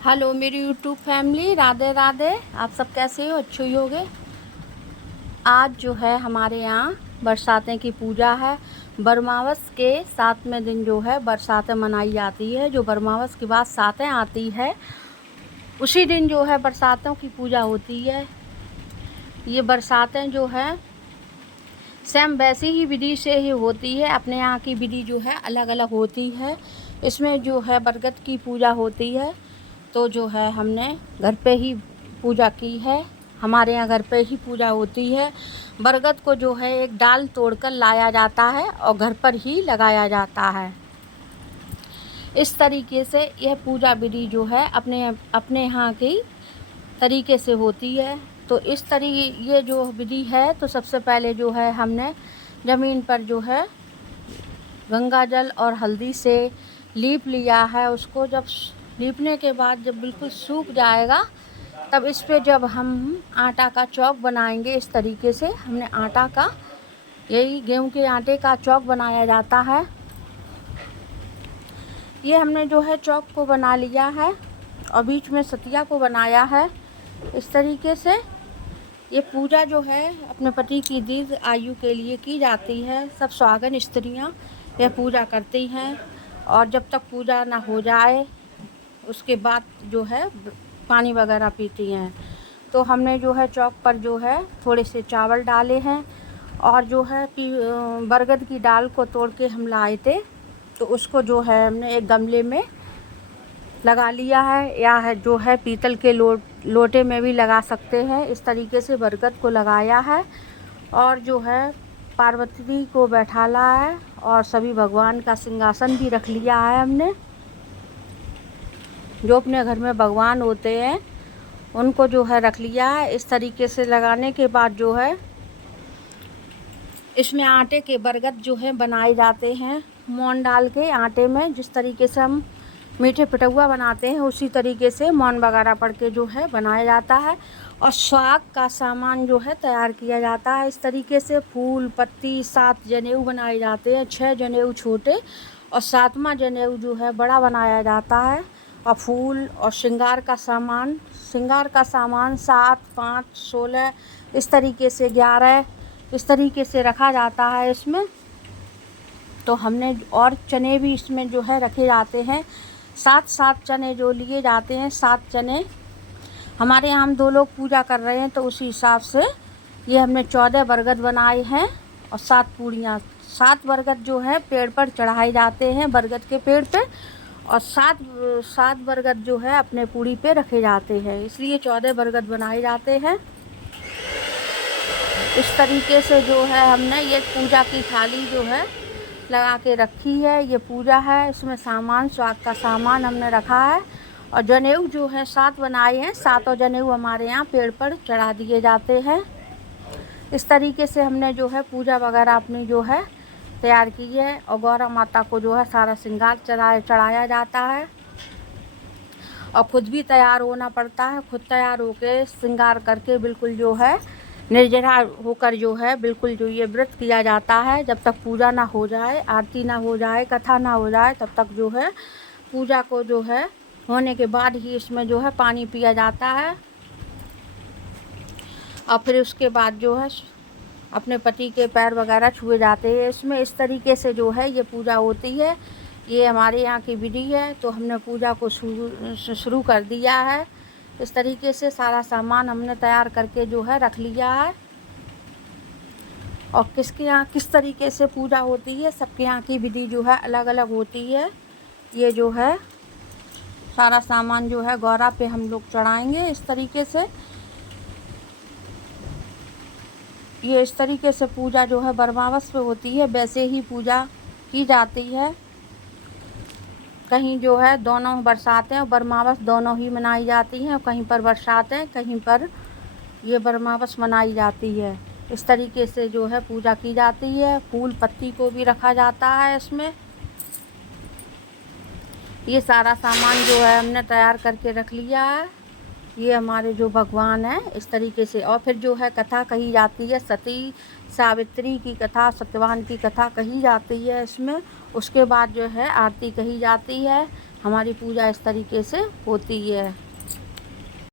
Hello मेरी YouTube family, Radhe Radhe. आप सब कैसे हो? अच्छे ही होगे। आज जो है हमारे यहाँ बरसातें की पूजा है। बरमावस के 7वें दिन जो है बरसातें मनाई जाती है। जो बरमावस के बाद सातें आती है उसी दिन जो है बरसातों की पूजा होती है। ये बरसातें जो है सेम वैसी ही विधि से ही होती है। अपने यहाँ की विधि जो है अलग अलग होती है। इसमें जो है बरगद की पूजा होती है, तो जो है हमने घर पे ही पूजा की है। हमारे यहाँ घर पे ही पूजा होती है। बरगद को जो है एक डाल तोड़कर लाया जाता है और घर पर ही लगाया जाता है। इस तरीके से यह पूजा विधि जो है अपने अपने यहाँ की तरीके से होती है। तो इस ये जो विधि है, तो सबसे पहले जो है हमने ज़मीन पर जो है गंगा जल और हल्दी से लीप लिया है। उसको जब लीपने के बाद जब बिल्कुल सूख जाएगा, तब इस पे जब हम आटा का चौक बनाएंगे, इस तरीके से हमने आटा का, यही गेहूं के आटे का चौक बनाया जाता है। ये हमने जो है चौक को बना लिया है और बीच में सतिया को बनाया है। इस तरीके से ये पूजा जो है अपने पति की दीर्घ आयु के लिए की जाती है। सब सुहागन स्त्रियाँ यह पूजा करती हैं और जब तक पूजा ना हो जाए उसके बाद जो है पानी वगैरह पीती हैं। तो हमने जो है चौक पर जो है थोड़े से चावल डाले हैं और जो है कि बरगद की डाल को तोड़ के हम लाए थे, तो उसको जो है हमने एक गमले में लगा लिया है, या है जो है पीतल के लोटे में भी लगा सकते हैं। इस तरीके से बरगद को लगाया है और जो है पार्वती को बैठाला है और सभी भगवान का सिंहासन भी रख लिया है हमने। जो अपने घर में भगवान होते हैं उनको जो है रख लिया है। इस तरीके से लगाने के बाद जो है इसमें आटे के बरगद जो है बनाए जाते हैं। मोन डाल के आटे में, जिस तरीके से हम मीठे पिठौआ बनाते हैं उसी तरीके से मौन वगैरह पड़ के जो है बनाया जाता है। और स्वाग का सामान जो है तैयार किया जाता है। इस तरीके से फूल पत्ती 7 जनेऊ बनाए जाते हैं। 6 जनेऊ छोटे और 7वां जनेऊ जो है बड़ा बनाया जाता है। और फूल और श्रृंगार का सामान 7, 5, 16, इस तरीके से 11, इस तरीके से रखा जाता है इसमें। तो हमने और चने भी इसमें जो है रखे जाते हैं। 7 चने जो लिए जाते हैं। 7 चने हमारे यहाँ हम 2 लोग पूजा कर रहे हैं, तो उसी हिसाब से ये हमने 14 बरगद बनाए हैं और 7 पूड़ियाँ। 7 बरगद जो है पेड़ पर चढ़ाए जाते हैं, बरगद के पेड़ पे, और 7 बरगद जो है अपने पूड़ी पे रखे जाते हैं, इसलिए 14 बरगद बनाए जाते हैं। इस तरीके से जो है हमने ये पूजा की थाली जो है लगा के रखी है। ये पूजा है, इसमें सामान स्वाग का सामान हमने रखा है। और जनेऊ जो है 7 बनाए हैं। 7 जनेऊ हमारे यहाँ पेड़ पर चढ़ा दिए जाते हैं। इस तरीके से हमने जो है पूजा वगैरह अपनी जो है तैयार की है। और गौरा माता को जो है सारा श्रृंगार चढ़ाया जाता है और खुद भी तैयार होना पड़ता है। खुद तैयार होकर श्रृंगार करके बिल्कुल जो है निर्जरा होकर जो है बिल्कुल जो ये व्रत किया जाता है। जब तक पूजा ना हो जाए, आरती ना हो जाए, कथा ना हो जाए, तब तक जो है पूजा को जो है होने के बाद ही इसमें जो है पानी पिया जाता है। और फिर उसके बाद जो है अपने पति के पैर वगैरह छुए जाते हैं इसमें। इस तरीके से जो है ये पूजा होती है। ये हमारे यहाँ की विधि है। तो हमने पूजा को शुरू कर दिया है। इस तरीके से सारा सामान हमने तैयार करके जो है रख लिया है। और किसके यहाँ किस तरीके से पूजा होती है, सबके यहाँ की विधि जो है अलग अलग होती है। ये जो है सारा सामान जो है गौरा पे हम लोग चढ़ाएंगे इस तरीके से। ये इस तरीके से पूजा जो है बरमावस पे होती है, वैसे ही पूजा की जाती है। कहीं जो है दोनों बरसातें और बरमावस दोनों ही मनाई जाती हैं। कहीं पर बरसातें, कहीं पर ये बरमावस मनाई जाती है। इस तरीके से जो है पूजा की जाती है। फूल पत्ती को भी रखा जाता है इसमें। ये सारा सामान जो है हमने तैयार करके रख लिया है। ये हमारे जो भगवान हैं इस तरीके से। और फिर जो है कथा कही जाती है, सती सावित्री की कथा, सत्यवान की कथा कही जाती है इसमें। उसके बाद जो है आरती कही जाती है। हमारी पूजा इस तरीके से होती है।